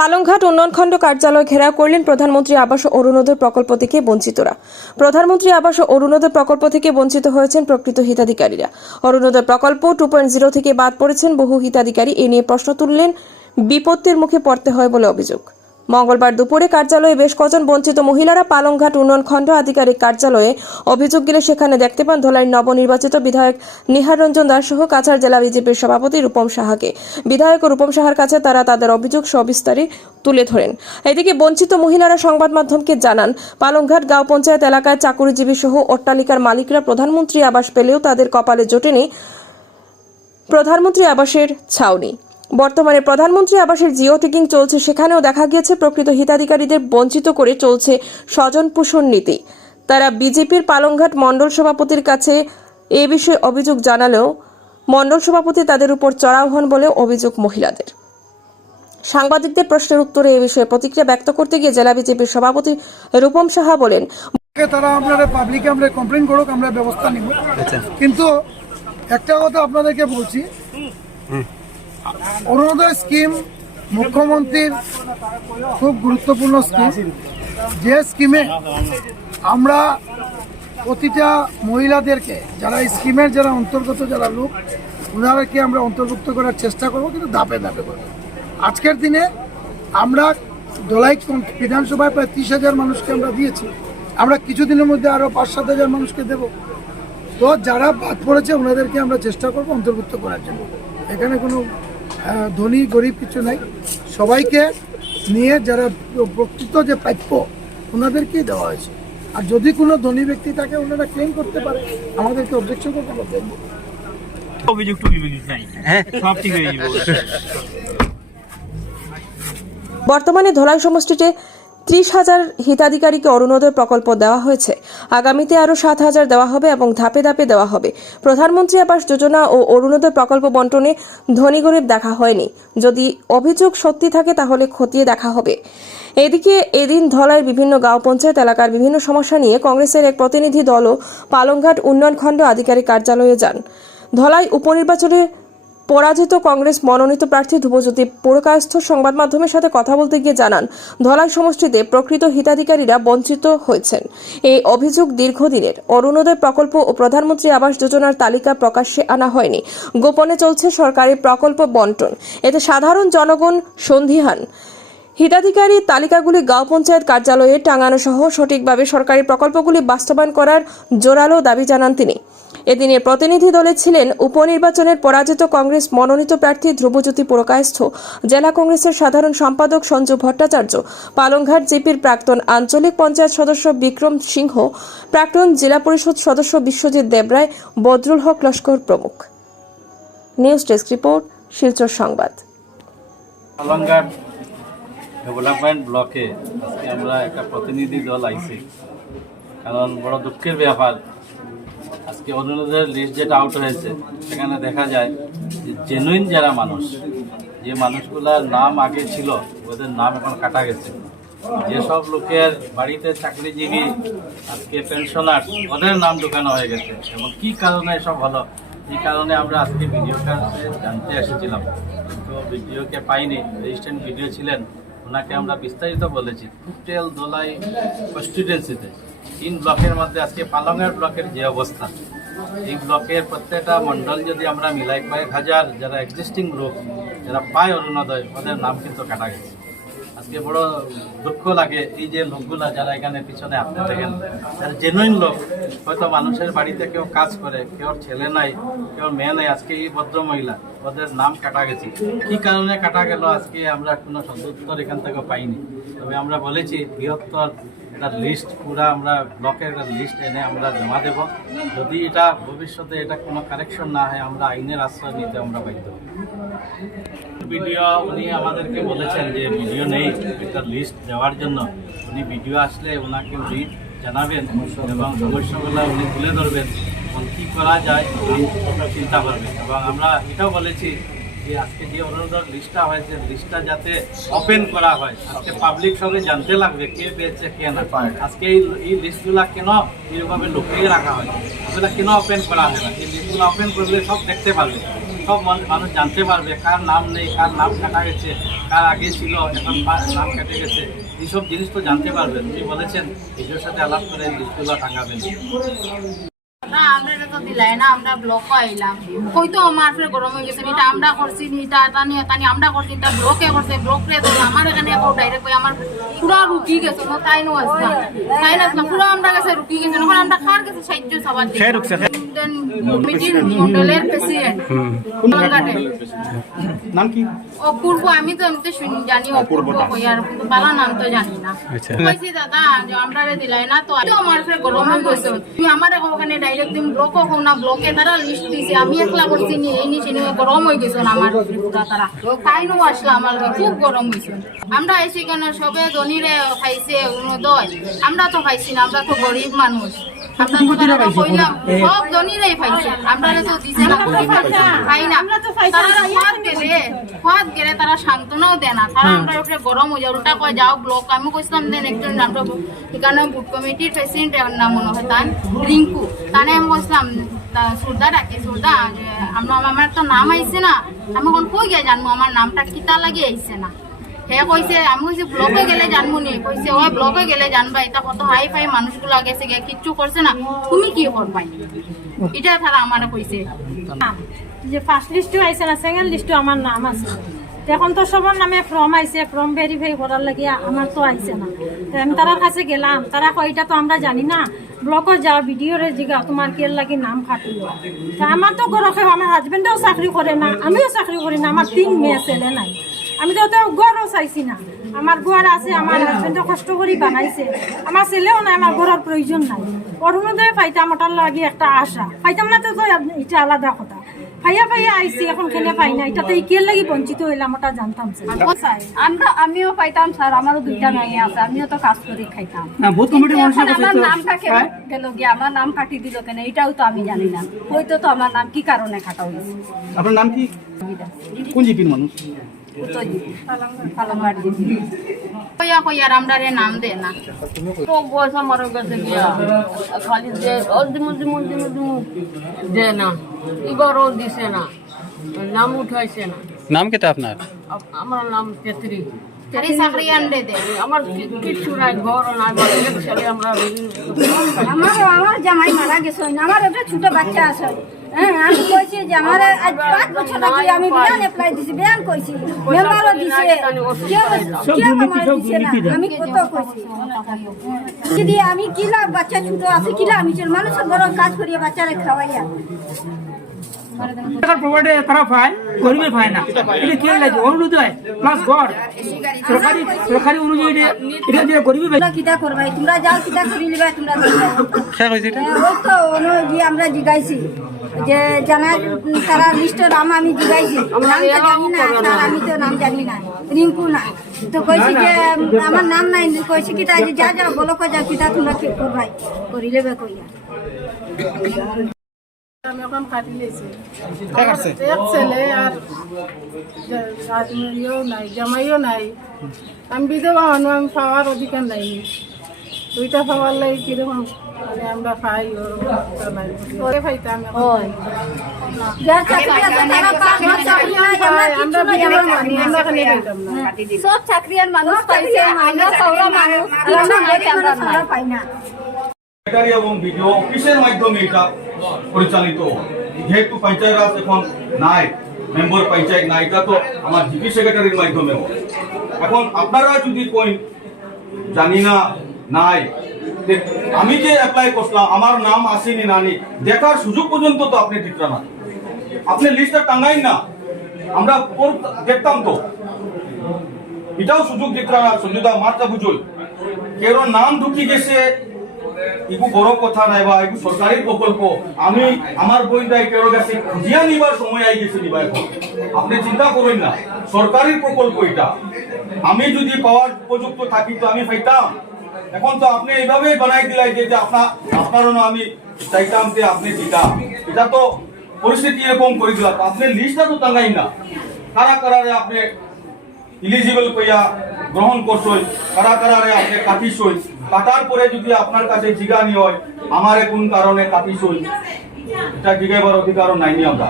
পালংঘাট উন্নয়নখণ্ড কার্যালয় ঘেরাও করলেন প্রধানমন্ত্রী আবাস ও অরুণোদয় প্রকল্প থেকে বঞ্চিতরা। প্রধানমন্ত্রী আবাস ও অরুণোদয় প্রকল্প থেকে বঞ্চিত হয়েছেন প্রকৃত হিতাধিকারীরা। অরুণোদয় প্রকল্প 2.0 থেকে বাদ পড়েছেন বহু হিতাধিকারী। এ নিয়ে প্রশ্ন তুললেন, বিপত্তির মুখে পড়তে হয় বলে অভিযোগ। মঙ্গলবার দুপুরে কার্যালয়ে বেশ কজন বঞ্চিত মহিলারা পালংঘাট উন্নয়নখণ্ড আধিকারিক কার্যালয়ে অভিযোগ গেলে সেখানে দেখতে পান ধলাইয়ের নবনির্বাচিত বিধায়ক নিহার রঞ্জন দাস সহ কাছাড় জেলা বিজেপির সভাপতি রূপম সাহাকে। বিধায়ক ও রূপম সাহার কাছে তারা তাদের অভিযোগ সবিস্তারে তুলে ধরেন। এদিকে বঞ্চিত মহিলারা সংবাদ মাধ্যমকে জানান, পালংঘাট গাঁও পঞ্চায়েত এলাকায় চাকুরিজীবী সহ অট্টালিকার মালিকরা প্রধানমন্ত্রী আবাস পেলেও তাদের কপালে জোটেনি প্রধানমন্ত্রী আবাসের ছাউনি। বর্তমানে প্রধানমন্ত্রী আবাসের জিও টেকিং চলছে, সেখানেও দেখা গিয়েছে প্রকৃত হিতাধিকারীদের বঞ্চিত করে চলছে স্বজন পোষণ নীতি। তারা বিজেপির পালংঘাট মণ্ডল সভাপতির কাছে এ বিষয়ে অভিযোগ জানালেও মণ্ডল সভাপতি তাদের উপর চড়াও হন বলে অভিযোগ মহিলাদের। সাংবাদিকদের প্রশ্নের উত্তরে এ বিষয়ে প্রতিক্রিয়া ব্যক্ত করতে গিয়ে জেলা বিজেপির সভাপতি রূপম সাহা বলেন, তারা আপনারা পাবলিকে আমরা কমপ্লেন করুক, আমরা ব্যবস্থা নিব। কিন্তু একটা কথা আপনাদেরকে বলছি, অরুণোদয় স্কিম মুখ্যমন্ত্রীর খুব গুরুত্বপূর্ণ স্কিম। যে স্কিমে আমরা প্রতিটা মহিলাদেরকে, যারা স্কিমের যারা অন্তর্গত যারা লোক, ওনাদেরকে আমরা অন্তর্ভুক্ত করার চেষ্টা করব, কিন্তু ধাপে ধাপে করবো। আজকের দিনে আমরা ধলাই বিধানসভায় প্রায় 30,000 মানুষকে আমরা দিয়েছি। আমরা কিছুদিনের মধ্যে আরও 5-7 হাজার মানুষকে দেব। তো যারা বাদ পড়েছে ওনাদেরকে আমরা চেষ্টা করব অন্তর্ভুক্ত করার জন্য। এখানে কোনো ধনী গরিব কিছু নাই, সবাইকে নিয়ে যারা প্রকৃত যে প্রাপ্য ওনাদেরকেই দেওয়া হয়েছে। আর যদি কোনো ধনী ব্যক্তি থাকে ওনারা ক্লেম করতে পারে, আমাদেরকে অবজেকশন করতে পারবে। বর্তমানে ধলাই সমষ্টিতে 30,000 হিতাধিকারীকে অরুণোদয় প্রকল্প দেওয়া হয়েছে। আগামীতে আরও 7,000 দেওয়া হবে এবং ধাপে ধাপে দেওয়া হবে। প্রধানমন্ত্রী আবাস যোজনা ও অরুণোদয় প্রকল্প বন্টনে ধনী গরিব দেখা হয়নি। যদি অভিযোগ সত্যি থাকে তাহলে খতিয়ে দেখা হবে। এদিকে এদিন ধলাইয়ের বিভিন্ন গাঁও পঞ্চায়েত এলাকার বিভিন্ন সমস্যা নিয়ে কংগ্রেসের এক প্রতিনিধি দলও পালংঘাট উন্নয়নখণ্ড আধিকারিক কার্যালয়ে যান। ধলাই উপনির্বাচনে পরাজিত কংগ্রেস মনোনীত প্রার্থী ধ্রুবজ্যোতি পুরকায়স্থ সংবাদ মাধ্যমের সাথে কথা বলতে গিয়ে জানান, ধলাই সমষ্টিতে প্রকৃত হিতাধিকারীরা বঞ্চিত হয়েছেন। এই অভিযোগ দীর্ঘদিনের। অরুণোদয় প্রকল্প ও প্রধানমন্ত্রী আবাস যোজনার তালিকা প্রকাশ্যে আনা হয়নি। গোপনে চলছে সরকারি প্রকল্প বন্টন। এতে সাধারণ জনগণ সন্দিহান। হিতাধিকারী তালিকাগুলি গাঁও পঞ্চায়েত কার্যালয়ে টাঙানো সহ সঠিকভাবে সরকারি প্রকল্পগুলি বাস্তবায়ন করার জোরালো দাবি জানান তিনি। এদিনের প্রতিনিধি দলে ছিলেন উপনির্বাচনের পরাজিত কংগ্রেস মনোনীত প্রার্থী ধ্রুবজ্যোতি পুরকায়স্থ, জেলা কংগ্রেসের সাধারণ সম্পাদক সঞ্জু ভট্টাচার্য, পালংঘাট জিপির প্রাক্তন আঞ্চলিক পঞ্চায়েত সদস্য বিক্রম সিংহ, প্রাক্তন জেলা পরিষদ সদস্য বিশ্বজিৎ দেবরায়, বদরুল হক লস্কর প্রমুখ। নিউজ ডেস্ক রিপোর্ট, শিলচর সংবাদ। পালংঘাট ডেভেলপমেন্ট ব্লকে আজকে আমরা একটা প্রতিনিধি দল আইছি, কারণ বড় দুঃখের ব্যাপার আজকে অরুণোদয়ের লিস্ট যেটা আউট হয়েছে সেখানে দেখা যায় যে জেনুইন যারা মানুষ, যে মানুষগুলার নাম আগে ছিল ওদের নাম এখন কাটা গেছে। যেসব লোকের বাড়িতে চাকরিজীবী আজকে পেনশনার ওদের নাম ঢুকানো হয়ে গেছে। এবং কী কারণে এসব হলো, এই কারণে আমরা আজকে ভিডিওর কাছে জানতে এসেছিলাম, কিন্তু ভিডিওকে পাইনি। রেজিস্ট্যান্ট ভিডিও ছিলেন, ওনাকে আমরা বিস্তারিত বলেছি। টোটাল ধলাই কনস্টিটুয়েন্সিতে 3 ব্লকের মধ্যে আজকে পালংঘাট ব্লকের যে অবস্থা, এই ব্লকের প্রত্যেকটা মণ্ডল যদি আমরা মিলাই কয়েক হাজার যারা এক্সিস্টিং লোক যারা পায় অরুণোদয়, ওদের নাম কিন্তু কাটা গেছে। আজকে বড় দুঃখ লাগে, এই যে লোকগুলা যারা এখানে পিছনে আপনি দেখেন, যারা জেনুইন লোক, হয়তো মানুষের বাড়িতে কেউ কাজ করে, কেউ ছেলে নাই, কেউ মেয়ে নাই, আজকে এই ভদ্র মহিলা ওদের নাম কাটা গেছে। কি কারণে কাটা গেল আজকে আমরা কোনো সদুত্তর এখান থেকে পাইনি। তবে আমরা বলেছি বৃহত্তর একটা লিস্ট, পুরা আমরা ব্লকের একটা লিস্ট এনে আমরা জমা দেব। যদি এটা ভবিষ্যতে এটা কোনো কারেকশন না হয়, আমরা আইনের আশ্রয় নিতে আমরা বাধ্য হব। ভিডিও উনি আমাদেরকে বলেছেন যে ভিডিও নেই, একটা লিস্ট দেওয়ার জন্য। উনি ভিডিও আসলে ওনাকে উনি জানাবেন এবং সমস্যাগুলো উনি তুলে ধরবেন এবং কী করা যায় চিন্তা করবেন। এবং আমরা এটাও বলেছি যে আজকে যে অরুণোদয় লিস্টটা হয়েছে, লিস্টটা যাতে ওপেন করা হয়। আজকে পাবলিক সঙ্গে জানতে লাগবে কে পেয়েছে কে না পায়। আজকে এই লিস্টগুলা কেন এইভাবে লুকিয়ে রাখা হয়, এগুলো কেন ওপেন করা হয় না? এই লিস্টগুলো ওপেন করলে সব দেখতে পারবে। সব মানুষ জানতে পারবে কার নাম নেই, কার নাম কাটা গেছে, কার আগে ছিল এখন নাম কেটে গেছে, এইসব জিনিস তো জানতে পারবেন। উনি বলেছেন এদের সাথে আলাপ করে লিস্টগুলো টাঙাবেন। না আমরা এটা তো দিলাই না, আমরা ব্লক আইলাম হয়তো আমার ফের গরম হয়ে গেছে, এটা আমরা করছি নি, এটা তানি আমরা করছি, এটা ব্লকে করছে, ব্লকে তো আমার এখানে ডাইরেক্ট আমার পুরা রুকি গেছে না, তাই নো আসলাম তাই না পুরো আমরা কাছে রুকি গেছে, এখন আমরা খার কাছে সাহায্য সবার কমিটির মন্ডলের প্রেসিডেন্ট নাম কি? অপূর্ব। আমি তো এমনি জানি অপূর্ব কইয়ার, কিন্তু বালা নাম তো জানি না। কইছি দাদা যে আমরা দিলাই না, তো আমার ফের গরম হয়ে গেছে, তুমি আমার ওখানে ডাইরেক্ট তুমি ব্লক হও না, ব্লকে তারা লিস্ট দিছে, আমি একলা করছি নি, এই নিচে নিয়ে গরম হয়ে গেছে আমার পুরা তারা তাই নো আসলে আমার খুব গরম হয়েছে। আমরা আইসি কেন সবে ধনীরে খাইছে অরুণোদয়, আমরা তো খাইছি না, আমরা তো গরিব মানুষ, আমরা তো তারা কইলাম সব ধনীরাই খাইছে, আমরা তো দিছে না, খাই না, তারা হাত গেলে তারা সান্ত্বনাও দেয় না, তারা আমরা উপরে গরম হয়ে যায়, উল্টা কয় যাও ব্লক। আমি কইছিলাম দেন একজন আমরা এখানে বুট কমিটির প্রেসিডেন্ট নাম মনে হয় তাই রিঙ্কু, তানে আমি কইছিলাম সুরদা ডাকি, সুরদা যে আমার তো নাম আইছে না, আমি এখন কই গিয়ে জানবো আমার নামটা কিতা লাগে আইছে না। হে কইছে আমি কইছি ব্লকে গেলে জানবো নি, কইছে ওই ব্লকে গেলে জানবা, এটা কত হাই ফাই মানুষগুলো গেছে গিয়ে কিচ্ছু করছে না, তুমি কি করবাই, এটা তারা আমার কইছে। যে ফার্স্ট লিস্টও আইছে না, সেকেন্ড লিস্টও আমার নাম আছে, এখন তো সবার নামে ফর্ম আইছে, ফর্ম ভেরিফাই করার লাগিয়া আমার তো আইছে না, তো আমি তার কাছে গেলাম, তারা কয় এটা তো আমরা জানি না, ব্লকে যাও ভিডিওরে জিগা তোমার কে লাগি নাম খাটিল। তা আমার তো গরখে আমার হাজবেন্ডও চাকরি করে না, আমিও চাকরি করি না, আমার 3 মেয়ে ছেলে নাই, আমি তো গড়ও চাইছি না, আমার ঘর আছে, আমার হাজবেন্ডও কষ্ট করে বানাইছে, আমার ছেলেও নাই, আমার ঘরের প্রয়োজন নাই, অরুণোদয় পাইতাম ওটার লাগি একটা আশা, পাইতাম না তো এটা আলাদা কথা, ভাইয়া ভাইয়া আইসি এখন খেলে পাই না, এটা তো কে লাগি বঞ্চিত হইলাম ওটা জানতাম স্যার। আমিও পাইতাম স্যার, আমারও 2টা মেয়ে আছে, আমিও তো কাজ করে খাইতাম। আমার নামটা কেন গেল গিয়ে, আমার নাম কাটি দিল কেন, এটাও তো আমি জানি না, হয়তো তো আমার নাম কি কারণে কাটা হয়েছে। আপনার নাম কি? কোন জিপির মানুষ? কইয়া কইয়ার আমরা রে নাম দে না, তো বয়স আমার কাছে গিয়া খালি যে দিমু দে না, এবারও দিছে না, নাম উঠাইছে না। নাম কেটা আপনার? আমার নাম তেত্রি। খালি চাকরি আনতে দে, আমার কিচ্ছু নাই, ঘর নাই, বাচ্চা ছেলে আমরা আমার জামাই মারা গেছে, আমার একটা ছোট বাচ্চা আছে, হ্যাঁ আমি কইছি যে আমার আজ 5 বছর আগে আমি বিয়ান অ্যাপ্লাই দিছি, বিয়ান কইছি মেম্বারও দিছে, কেউ আমার দিছে না, আমি কত কইছি দিদি আমি কিলা বাচ্চা ছোট আছে কিলা আমি মানুষের বড় কাজ করিয়া বাচ্চারে খাওয়াইয়া প্রোভাইডে তারা পায়, গরিবে পায় না, এটা কি লাগে অরুণোদয় প্লাস গড় সরকারি অনুযায়ী এটা যে গরিবে তোমরা কিটা করবাই, তোমরা যাও কিটা করি লিবা, তোমরা ওই তো গিয়ে আমরা জিগাইছি যে জানা তারা লিস্টের নাম আমি জিগাইছি, নামটা জানি না স্যার, আমি তো নাম জানি না, রিঙ্কু না, তো কইছি যে আমার নাম নাই, কইছি কিটা যে যা যা বলো কই যা কিটা তোমরা কি করবাই করি লেবে কইয়া। আমি এখন কাটি লেছি, এক ছেলে আর ইয়েও নাই, জামাইও নাই, আমি বিধবা মানুষ, আমি পাওয়ার অধিকার নাই, 2টা পাওয়ার লাগে কিরকম মানে আমরা পাই ওরে পাইতাম যার চাকরি আছে তারা পায়, যার চাকরি নাই আমরা আমরা বিধবা মানুষ, আমরা খালি পাইতাম না। সব চাকরিয়ান মানুষ পাইছে, আমরা পাওয়া মানুষ আমরা পাই না। সেক্রেটারি এবং ভিডিও অফিসের মাধ্যমে এটা পরিচালিত, যেহেতু পঞ্চায়েত রাজ এখন নাই, মেম্বার পঞ্চায়েত নাই, এটা তো আমার জিপি সেক্রেটারির মাধ্যমেও। এখন আপনারা যদি কই জানি না নাই, আমি যে অ্যাপ্লাই করলাম আমার নাম আসেনি নানি, দেখার সুযোগ পর্যন্ত তো আপনি দিতে না, আপনি লিস্টটা টাঙ্গাই না, আমরা দেখতাম তো, এটাও সুযোগ দিতে না। সঞ্জুদা মারটা বুঝুন, কেউ নাম ঢুকি গেছে এগু বড় কথা নাই, বা এগু সরকারি প্রকল্প, আমি আমার বইটাই কেউ কাছে খুঁজিয়া নিবার সময় আই গেছে নিবা, এখন আপনি চিন্তা করেন না, সরকারি প্রকল্প এটা, আমি যদি পাওয়ার উপযুক্ত থাকি তো আমি পাইতাম, এখন তো আপনি এইভাবে বানাই দিলাই যে আপনারও না আমি চাইতাম যে আপনি দিতাম, এটা তো পরিস্থিতি এরকম করে দিলাম, আপনি লিস্টটা তো টাঙ্গাই না, কারা কারারে আপনি ইলিজিবল কইয়া গ্রহণ করছই, কারা কারারে আপনি কাটিছই, কাটার পরে যদি আপনার কাছে জিজ্ঞানি হয় আমারে কোন কারণে কাটিছই, এটা জিজ্ঞাবার অধিকারও নাইনি আমরা।